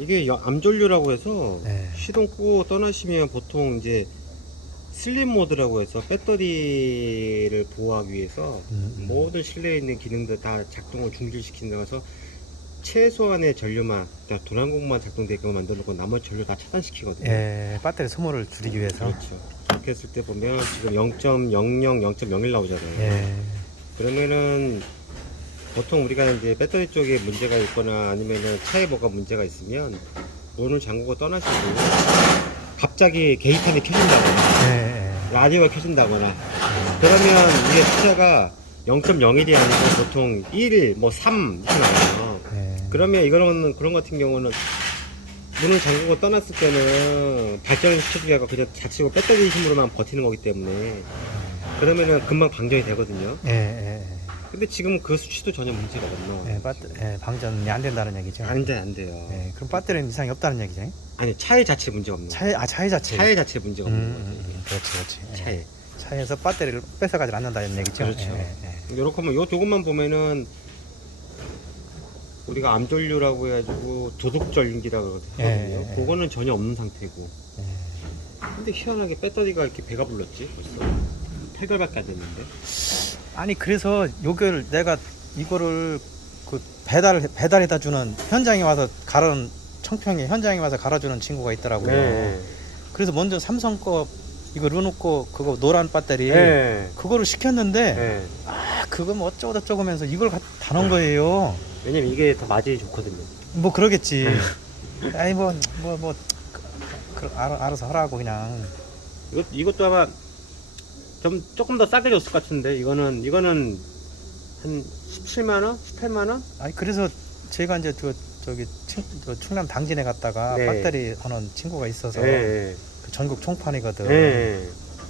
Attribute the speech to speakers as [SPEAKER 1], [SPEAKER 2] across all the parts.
[SPEAKER 1] 이게 여- 암전류라고 해서
[SPEAKER 2] 네.
[SPEAKER 1] 시동 끄고 떠나시면 보통 이제 슬립 모드라고 해서 배터리를 보호하기 위해서
[SPEAKER 2] 음, 음.
[SPEAKER 1] 모든 실내에 있는 기능들 다 작동을 중지시킨다고 해서 최소한의 전류만 그러니까 도난공만 작동되게끔 만들어 놓고 나머지 전류 다 차단시키거든요.
[SPEAKER 2] 예, 배터리 소모를 줄이기 위해서.
[SPEAKER 1] 그렇죠. 그렇게 했을 때 보면 지금 0.00, 0.01 나오잖아요.
[SPEAKER 2] 예.
[SPEAKER 1] 그러면은 보통 우리가 이제 배터리 쪽에 문제가 있거나 아니면은 차에 뭐가 문제가 있으면 문을 잠그고 떠나시고 갑자기 게이트이 켜진다거나
[SPEAKER 2] 예, 예.
[SPEAKER 1] 라디오가 켜진다거나 그러면 이게 숫자가 0.01이 아니고 보통 1, 뭐3 이렇게 나와요.
[SPEAKER 2] 예.
[SPEAKER 1] 그러면 이거는 그런 같은 경우는 문을 잠그고 떠났을 때는 발전을 시켜주기가 그냥 자치고 배터리 힘으로만 버티는 거기 때문에 그러면은 금방 방전이 되거든요.
[SPEAKER 2] 예, 예, 예.
[SPEAKER 1] 근데 지금 그 수치도 전혀 문제가 없나.
[SPEAKER 2] 예, 배터, 예, 방전이 안 된다는 얘기죠.
[SPEAKER 1] 안 돼, 안 돼요.
[SPEAKER 2] 예, 그럼 배터리는 이상이 없다는 얘기죠.
[SPEAKER 1] 아니, 차에 자체 문제가 없는
[SPEAKER 2] 차에, 아, 차에 자체.
[SPEAKER 1] 차에 자체 문제가
[SPEAKER 2] 음,
[SPEAKER 1] 없는
[SPEAKER 2] 음,
[SPEAKER 1] 거죠.
[SPEAKER 2] 음, 그렇지, 그렇지. 예.
[SPEAKER 1] 차에.
[SPEAKER 2] 차에서 배터리를 뺏어가지 않는다는 얘기죠.
[SPEAKER 1] 그렇죠.
[SPEAKER 2] 예, 예.
[SPEAKER 1] 요렇게 하면 요 조금만 보면은 우리가 암전류라고 해가지고 도둑전기라고 하거든요.
[SPEAKER 2] 예, 예.
[SPEAKER 1] 그거는 전혀 없는 상태고.
[SPEAKER 2] 예.
[SPEAKER 1] 근데 희한하게 배터리가 이렇게 배가 불렀지 벌써 8개월밖에 안 됐는데.
[SPEAKER 2] 아니 그래서 요걸 내가 이거를 그 배달 배달해다 주는 현장에 와서 갈아는 청평에 현장에 와서 갈아주는 친구가 있더라고요.
[SPEAKER 1] 네.
[SPEAKER 2] 그래서 먼저 삼성 거 이거 르노코 그거 노란 배터리
[SPEAKER 1] 네.
[SPEAKER 2] 그거를 시켰는데
[SPEAKER 1] 네.
[SPEAKER 2] 아 그거 뭐 어쩌고 저쩌고 하면서 이걸 다 넣은 거예요.
[SPEAKER 1] 왜냐면 이게 더 마진이 좋거든요.
[SPEAKER 2] 뭐 그러겠지.
[SPEAKER 1] 네.
[SPEAKER 2] 아이 뭐뭐뭐 알아, 알아서 하라고 그냥.
[SPEAKER 1] 이것, 이것도 아마 좀 조금 더 싸게 줬을 것 같은데 이거는 이거는 한 17만 원, 18만 원?
[SPEAKER 2] 아니 그래서 제가 이제 그 저기 친, 저 충남 당진에 갔다가
[SPEAKER 1] 네.
[SPEAKER 2] 배터리 하는 친구가 있어서
[SPEAKER 1] 네.
[SPEAKER 2] 그 전국 총판이거든.
[SPEAKER 1] 네.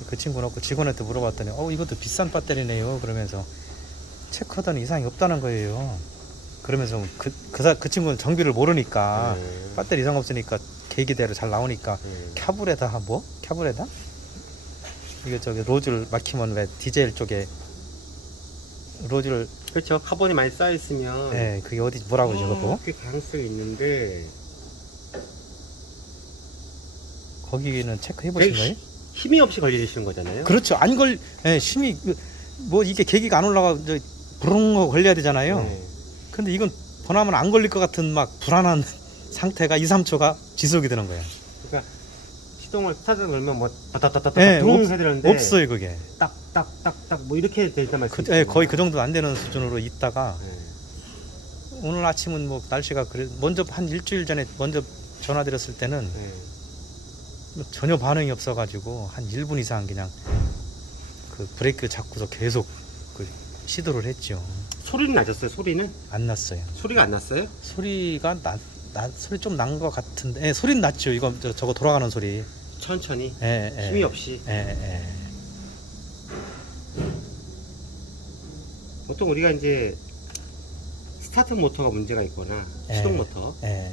[SPEAKER 2] 그 친구 놓고 직원한테 물어봤더니 어 이것도 비싼 배터리네요. 그러면서 체크하더니 이상이 없다는 거예요. 그러면서 그, 그, 사- 그 친구는 정비를 모르니까
[SPEAKER 1] 네.
[SPEAKER 2] 배터리 이상 없으니까 계기대로 잘 나오니까
[SPEAKER 1] 네.
[SPEAKER 2] 캬블에다 뭐? 캬블에다? 이게 저기 로즈를 막히면 왜 디젤 쪽에 로즈를
[SPEAKER 1] 그렇죠. 카본이 많이 쌓여 있으면
[SPEAKER 2] 예 그게 어디 뭐라고 그러지 그것도
[SPEAKER 1] 그게 가능성이 있는데
[SPEAKER 2] 거기는 체크해 보신 거예요?
[SPEAKER 1] 힘이 없이 걸리시는 거잖아요.
[SPEAKER 2] 그렇죠 안걸 예, 심이 그- 뭐 이게 계기가 안 올라가 저 부릉 하고 걸려야 되잖아요.
[SPEAKER 1] 네.
[SPEAKER 2] 근데 이건 번하면 안 걸릴 것 같은 막 불안한 상태가 2, 3초가 지속이 되는.
[SPEAKER 1] 그러니까 시동을 스타트 걸면 뭐 따따따따따
[SPEAKER 2] 예,
[SPEAKER 1] 둥
[SPEAKER 2] 없-
[SPEAKER 1] 해야 되는데
[SPEAKER 2] 없어요 그게.
[SPEAKER 1] 딱딱딱딱 뭐 이렇게 될 때만
[SPEAKER 2] 그, 예, 거의 그 정도 안 되는 수준으로 있다가
[SPEAKER 1] 네.
[SPEAKER 2] 오늘 아침은 뭐 날씨가 그래 먼저 한 일주일 전에 먼저 전화 드렸을 때는
[SPEAKER 1] 네.
[SPEAKER 2] 뭐 전혀 반응이 없어가지고 한 1분 이상 그냥 그 브레이크 잡고서 계속 그 시도를 했죠.
[SPEAKER 1] 소리는 나셨어요? 소리는?
[SPEAKER 2] 안 났어요.
[SPEAKER 1] 소리가 안 났어요?
[SPEAKER 2] 소리가 나, 나 소리 좀 난 것 같은데, 예, 소리는 났죠. 이거 저, 저거 돌아가는 소리.
[SPEAKER 1] 천천히
[SPEAKER 2] 예, 예.
[SPEAKER 1] 힘이 없이
[SPEAKER 2] 예, 예.
[SPEAKER 1] 보통 우리가 이제 스타트 모터가 문제가 있거나
[SPEAKER 2] 예.
[SPEAKER 1] 시동 모터
[SPEAKER 2] 예.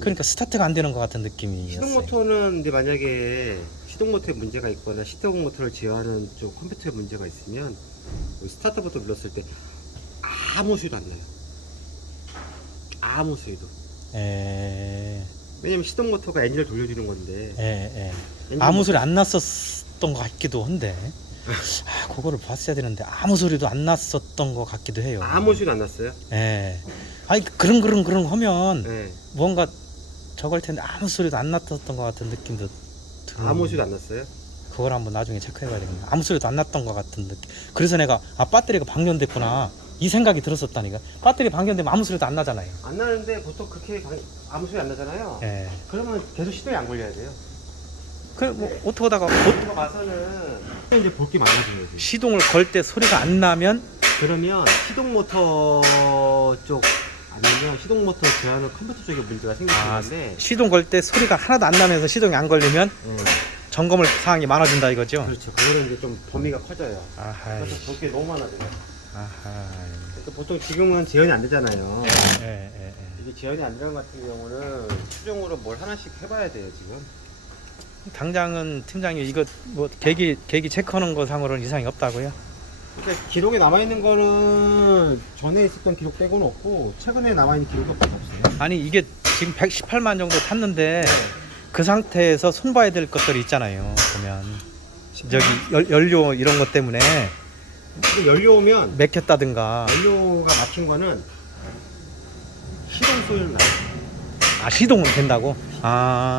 [SPEAKER 2] 그러니까 스타트가 안 되는 것 같은 느낌이었어요.
[SPEAKER 1] 시동 모터는 이제 만약에 시동 모터에 문제가 있거나 시동 모터를 제어하는 쪽 컴퓨터에 문제가 있으면 스타트 버튼 눌렀을 때 아무 소리도 안 나요. 아무 소리도.
[SPEAKER 2] 예,
[SPEAKER 1] 왜냐면 시동 모터가 엔진을 돌려주는 건데
[SPEAKER 2] 예, 예.
[SPEAKER 1] 엔진
[SPEAKER 2] 아무 소리 안 났었던 것 같기도 한데, 아, 그거를 봤어야 되는데 아무 소리도 안 났었던 것 같기도 해요.
[SPEAKER 1] 아무 소리도 안 났어요.
[SPEAKER 2] 예. 아니 그런 그런 그런 하면
[SPEAKER 1] 네.
[SPEAKER 2] 뭔가 저걸 텐데 아무 소리도 안 났었던 것 같은 느낌도 들어.
[SPEAKER 1] 아무 소리도 안 났어요.
[SPEAKER 2] 그걸 한번 나중에 체크해봐야 되겠네. 아무 소리도 안 났던 것 같은 느낌. 그래서 내가 아 배터리가 방전됐구나 이 생각이 들었었다니까. 배터리 방전되면 아무 소리도 안 나잖아요.
[SPEAKER 1] 안 나는데 보통 그렇게 방- 아무 소리 안 나잖아요.
[SPEAKER 2] 예.
[SPEAKER 1] 그러면 계속 시동이 안 걸려야 돼요.
[SPEAKER 2] 그뭐 어떻게 하다가 어-
[SPEAKER 1] 이거 봐서는 이제 볼 게 많아져야지.
[SPEAKER 2] 시동을 걸 때 소리가 안 나면
[SPEAKER 1] 그러면 시동 모터 쪽 아니면 시동 모터 제어하는 컴퓨터 쪽에 문제가 수
[SPEAKER 2] 아, 시동 걸 때 소리가 하나도 안 나면서 시동이 안 걸리면
[SPEAKER 1] 네,
[SPEAKER 2] 점검을 사항이 많아진다 이거죠.
[SPEAKER 1] 그렇죠. 그거는 이제 좀 범위가 커져요.
[SPEAKER 2] 아하.
[SPEAKER 1] 그래서 볼게 너무 많아져요.
[SPEAKER 2] 아하.
[SPEAKER 1] 그러니까 보통 지금은 재현이 안 되잖아요.
[SPEAKER 2] 예, 예, 예.
[SPEAKER 1] 이게 재현이 안 되는 것 같은 경우는 수정으로 뭘 하나씩 해봐야 돼요 지금.
[SPEAKER 2] 당장은 팀장님 이거 뭐 계기 계기 체크하는 거 상으로는 이상이 없다고요?
[SPEAKER 1] 그러니까 기록에 남아 있는 거는 전에 있었던 기록 빼고는 없고 최근에 남아 있는 기록도 없어요.
[SPEAKER 2] 아니 이게 지금 118만 정도 탔는데 그 상태에서 손봐야 될 것들이 있잖아요. 보면 저기 열, 연료 이런 것 때문에
[SPEAKER 1] 근데 연료 오면
[SPEAKER 2] 맥혔다든가
[SPEAKER 1] 연료가 막힌 거는 시동 소리는 나요.
[SPEAKER 2] 아 시동은 된다고? 아